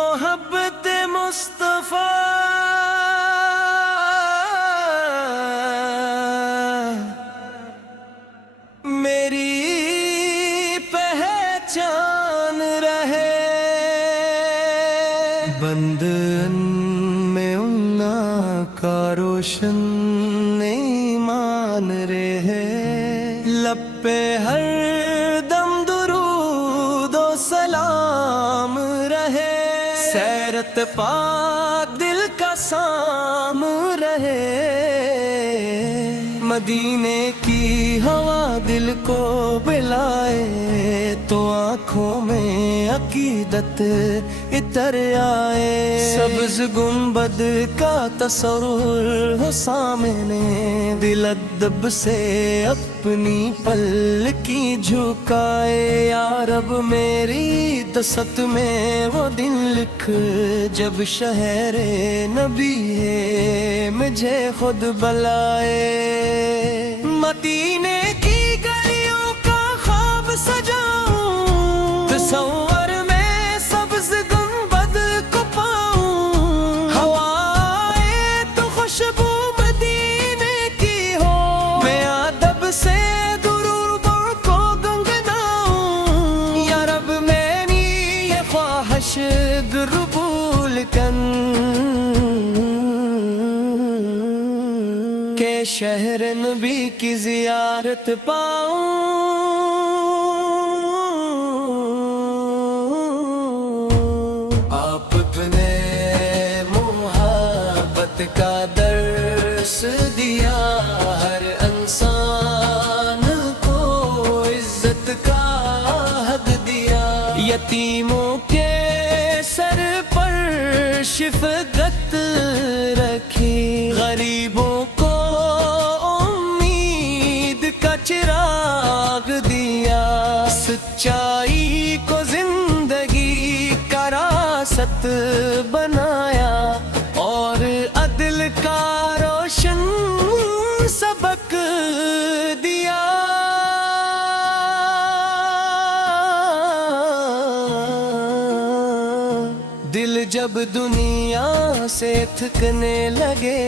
محبت مصطفیٰ میری پہچان رہے، بندن میں اللہ کا روشن ایمان رہے، لب پہ ہر دم درود و سلام رہے، سیرت پاک دل کا سام رہے، مدینے کی ہوا دل کو بلائے تو آنکھوں میں عقیدت اتر آئے، سبز گنبد کا تصور ہو سامنے، دل ادب سے اپنی پلکی جھکائے، یا رب میری دست میں وہ دن لکھ جب شہر نبی ہے مجھے خود بلائے، مدینے کی گلیوں کا خواب سجاؤں، تصور میں سبز گنبد کو پاؤں، ہوا آئے تو خوشبو مدینے کی ہو، میں ادب سے دروبوں کو گنگناؤں، یا رب میری یہ خواہش قبول کن کہ شہر نبی کی زیارت پاؤں، آپ نے محبت کا درس دیا، ہر انسان کو عزت کا حق دیا، یتیموں کے سر پر شفقت رکھی، غریبوں کو امید کا چراغ دیا، سچائی کو زندگی کا راست بنایا، اور عدل کا روشن سبق دیا، دل جب دنیا سے تھکنے لگے،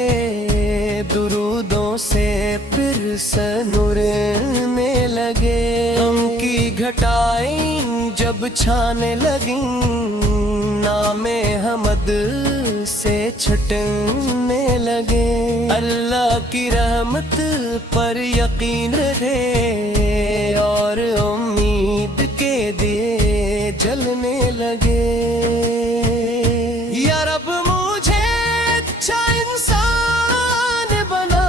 درودوں سے پھر سنورنے لگے، غم کی گھٹائیں جب چھانے لگیں، نام حمد سے چھٹنے لگے، اللہ کی رحمت پر یقین رہے، اور امید کے دیے جلنے لگے، یا رب مجھے اچھا انسان بنا،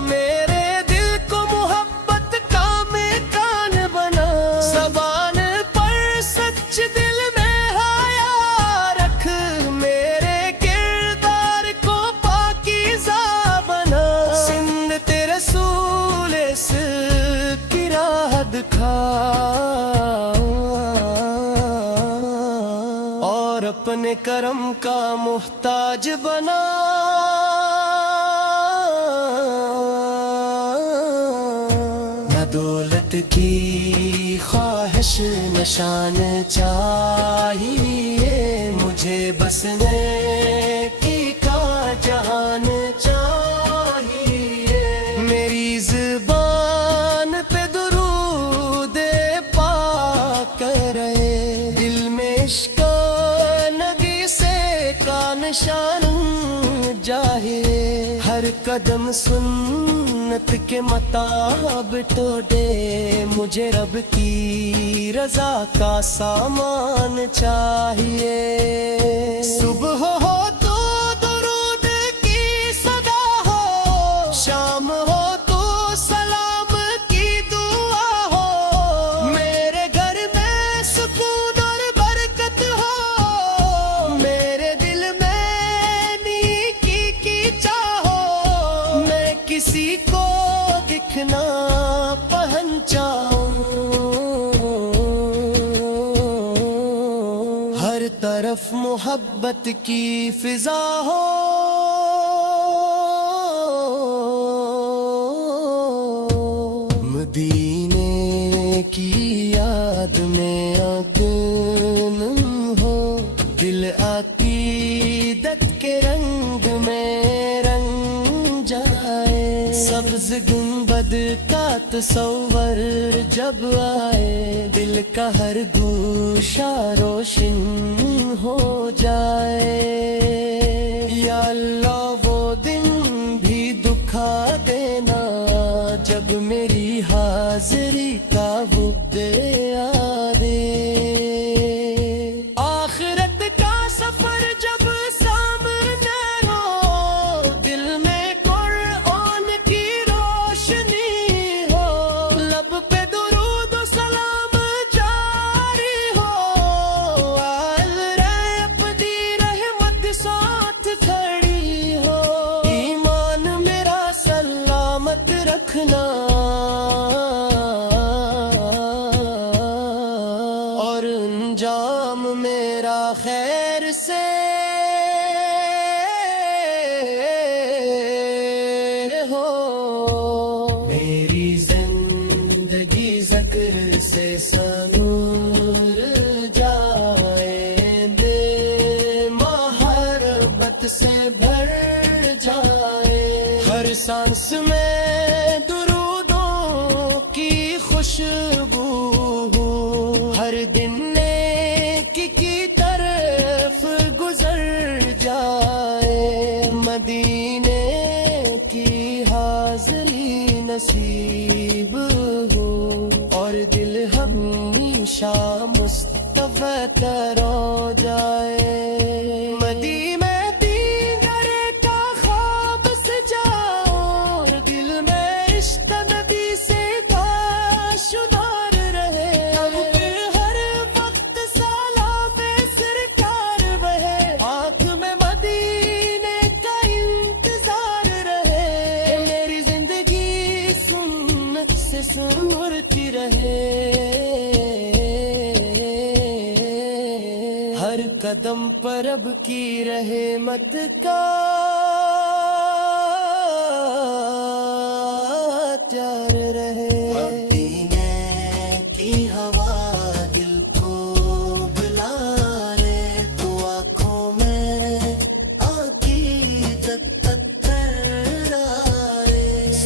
میرے دل کو محبت کا میکان بنا، زبان پر سچ دل میں حیا رکھ، میرے کردار کو پاکیزہ بنا، سند تیرے رسول اس کی راہ دکھا، اپنے کرم کا محتاج بنا، نہ دولت کی خواہش نشان چاہیے، مجھے بس نیکی کا جہان چاہیے، میری زبان پہ درود پاک رہے، دل میں عشق نشان جاہے، ہر قدم سنت کے مطابق ٹوٹے، مجھے رب کی رضا کا سامان چاہیے، صبح ہو تو درود کی صدا ہو، شام ہو تو سلام کی دعا ہو، میرے گھر میں سکون اور برکت ہو، میرے دل میں کسی کو دکھنا پہنچاؤں، ہر طرف محبت کی فضا ہو، مدینے کی یاد میں اکن ہو، دل عقیدت کے رنگ میں رنگ جائے، سبز گنبد کا تصور جب آئے، دل کا ہر گوشہ روشن ہو جائے۔ یا اللہ وہ دن بھی دکھا دینا جب میری حاضری کا وقت آ دے، آخرت کا سفر جب سامنے ہو، دل میں قرآن کی روشنی ہو، لب پہ درود و سلام جاری ہو، رب دی رحمت ساتھ کھڑی ہو، ایمان میرا سلامت رکھنا اور انجام میرا خیر سے ہو، میری زندگی ذکر سے سنور جائے، دل محبت سے بھر جائے، ہر سانس میں درودوں کی خوشبو، ہر دن نیکی کی طرف گزر جائے، مدینے کی حاضری نصیب ہو، اور دل ہمیشہ مصطفیٰ تر ہو جائے، مدینے میں دیگر کا خواب سجاؤ، اور دل میں عشق نبی سے شدار رہے، اب ہر وقت سلام سرکار بہے، آنکھ میں مدینے کا انتظار رہے، میری زندگی سنت سے سنورتی رہے، ہر قدم پر اب کی رحمت کا جار رہے،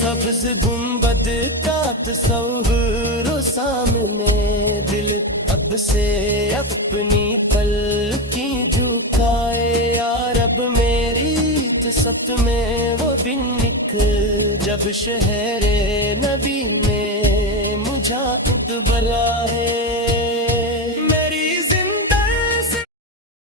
سبز گنبد کا تصور سامنے، دل اب سے اپنی پلکی جھکائے، یا رب میری جسد میں وہ دن لکھ جب شہر نبی میں مجھا خود بلائے۔